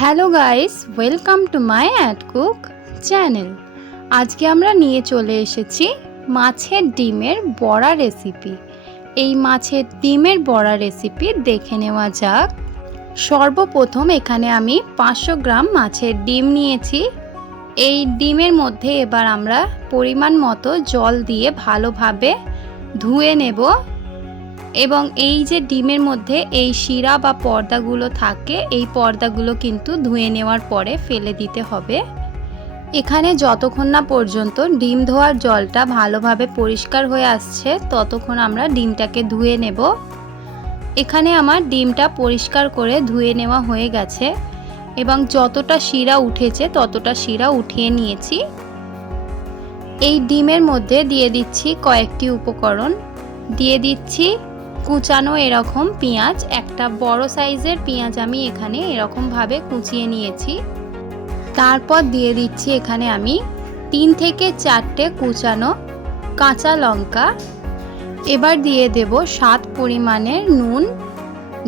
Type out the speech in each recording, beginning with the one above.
Hello guys, welcome to my add cook channel. আজকে আমরা নিয়ে চলে এসেছি মাছের ডিমের বড়া রেসিপি। এই মাছের ডিমের বড়া রেসিপি দেখে নেওয়া যাক। সর্বপ্রথম এখানে আমি 500 গ্রাম মাছের ডিম নিয়েছি। এই ডিমের মধ্যে এবার আমরা পরিমাণ মতো জল দিয়ে ভালোভাবে ধুয়ে নেব এবং এই যে ডিমের মধ্যে এই শিরা বা পর্দাগুলো থাকে, এই পর্দাগুলো কিন্তু ধুয়ে নেওয়ার পরে ফেলে দিতে হবে। এখানে যতক্ষণ না পর্যন্ত ডিম ধোয়ার জলটা ভালোভাবে পরিষ্কার হয়ে আসছে ততক্ষণ আমরা ডিমটাকে ধুয়ে নেব। এখানে আমার ডিমটা পরিষ্কার করে ধুয়ে নেওয়া হয়ে গেছে এবং যতটা শিরা উঠেছে ততটা শিরা উঠিয়ে নিয়েছি। এই ডিমের মধ্যে দিয়ে দিচ্ছি কয়েকটি উপকরণ। দিয়ে দিচ্ছি কুচানো এরকম পেঁয়াজ, একটা বড় সাইজের পেঁয়াজ আমি এখানে এরকম ভাবে কুচিয়ে নিয়েছি। তারপর দিয়ে দিচ্ছি এখানে আমি 3 থেকে 4টে কুচানো কাঁচা লঙ্কা। এবার দিয়ে দেব স্বাদ পরিমাণের নুন।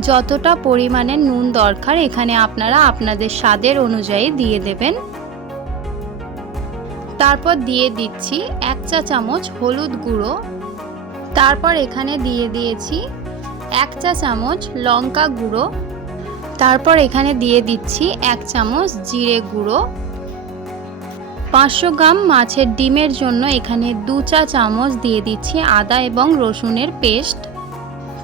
যতটা পরিমাণের নুন দরকার এখানে আপনারা আপনাদের স্বাদের অনুযায়ী দিয়ে দেবেন। তারপর দিয়ে দিচ্ছি 1 চা চামচ হলুদ গুঁড়ো। তারপর এখানে দিয়ে দিয়েছি 1 চা চামচ লঙ্কা গুঁড়ো। তারপর এখানে দিয়ে দিচ্ছি 1 চামচ জিরে গুঁড়ো। 500 গ্রাম মাছের ডিমের জন্য এখানে 2 চা চামচ দিয়ে দিচ্ছি আদা এবং রসুনের পেস্ট।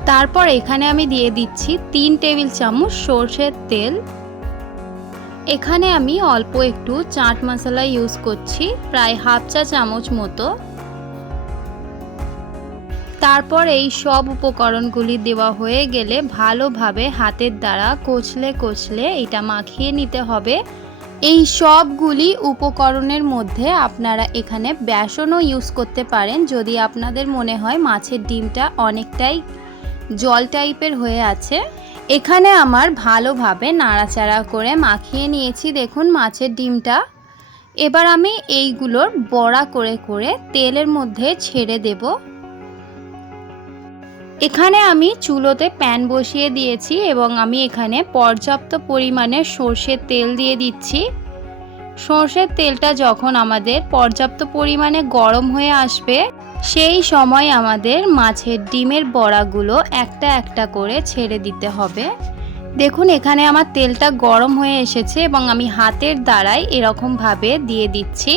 তারপর এখানে আমি দিয়ে দিচ্ছি 3 টেবিল চামচ সরষের তেল। এখানে আমি অল্প একটু চাট মশলা ইউজ করছি, প্রায় হাফ চা চামচ মতো। তারপর এই সব উপকরণগুলি দেওয়া হয়ে গেলে ভালোভাবে হাতের দ্বারা কচলে এটা মাখিয়ে নিতে হবে। এই সবগুলি উপকরণের মধ্যে আপনারা এখানে বেসনও ইউজ করতে পারেন যদি আপনাদের মনে হয় মাছের ডিমটা অনেকটাই জল টাইপের হয়ে আছে। এখানে আমার ভালোভাবে নাড়াচাড়া করে মাখিয়ে নিয়েছি দেখুন মাছের ডিমটা। এবার আমি এইগুলোর বড়া করে করে তেলের মধ্যে ছেড়ে দেব। এখানে আমি চুলোতে প্যান বসিয়ে দিয়েছি এবং আমি এখানে পর্যাপ্ত পরিমাণে সরষের তেল দিয়ে দিচ্ছি। সরষের তেলটা যখন আমাদের পর্যাপ্ত পরিমাণে গরম হয়ে আসবে সেই সময় আমাদের মাছের ডিমের বড়াগুলো একটা একটা করে ছেড়ে দিতে হবে। দেখুন এখানে আমার তেলটা গরম হয়ে এসেছে এবং আমি হাতের দ্বারাই এরকমভাবে দিয়ে দিচ্ছি।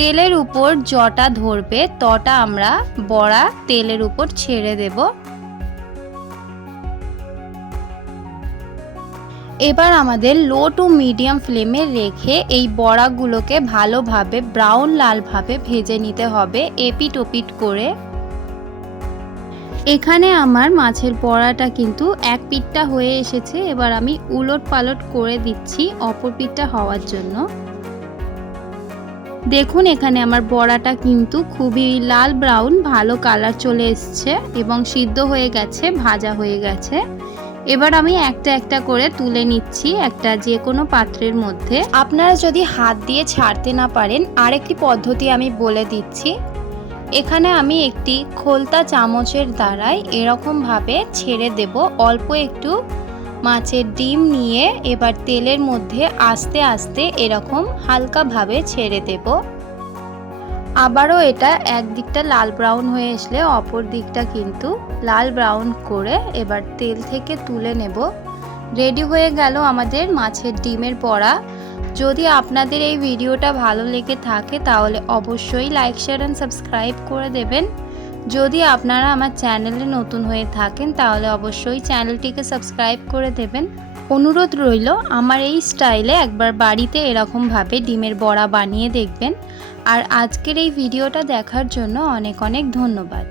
তেলের উপর যটা ধরবে তটা আমরা বড়া তেলের উপর ছেড়ে দেব। এবার আমাদের লো টু মিডিয়াম ফ্লেমে রেখে এই বড়াগুলোকে ভালোভাবে ব্রাউন লালভাবে ভেজে নিতে হবে এপিট ওপিট করে। এখানে আমার মাছের বড়াটা কিন্তু এক পিঠটা হয়ে এসেছে, এবার আমি উলট পালট করে দিচ্ছি অপর পিঠটা হওয়ার জন্য। দেখুন এখানে আমার বড়াটা কিন্তু খুবই লাল ব্রাউন ভালো কালার চলে এসছে এবং সিদ্ধ হয়ে গেছে, ভাজা হয়ে গেছে। এবার আমি একটা একটা করে তুলে নিচ্ছি একটা যে কোনো পাত্রের মধ্যে। আপনারা যদি হাত দিয়ে ছাড়তে না পারেন আরেকটি পদ্ধতি আমি বলে দিচ্ছি। এখানে আমি একটি খোলতা চামচের দ্বারাই এরকমভাবে ছেড়ে দেব অল্প একটু মাছের ডিম নিয়ে। এবার তেলের মধ্যে আস্তে আস্তে এরকম হালকাভাবে ছেড়ে দেব। আবারও এটা একদিকটা লাল ব্রাউন হয়ে আসলে অপর দিকটা কিন্তু লাল ব্রাউন করে এবার তেল থেকে তুলে নেব। রেডি হয়ে গেল আমাদের মাছের ডিমের বড়া। যদি আপনাদের এই ভিডিওটা ভালো লেগে থাকে তাহলে অবশ্যই লাইক শেয়ার অ্যান্ড সাবস্ক্রাইব করে দেবেন। যদি আপনারা আমার চ্যানেলে নতুন হয়ে থাকেন তাহলে অবশ্যই চ্যানেলটিকে সাবস্ক্রাইব করে দেবেন। অনুরোধ রইল আমার এই স্টাইলে একবার বাড়িতে এরকমভাবে ডিমের বড়া বানিয়ে দেখবেন। আর আজকের এই ভিডিওটা দেখার জন্য অনেক অনেক ধন্যবাদ।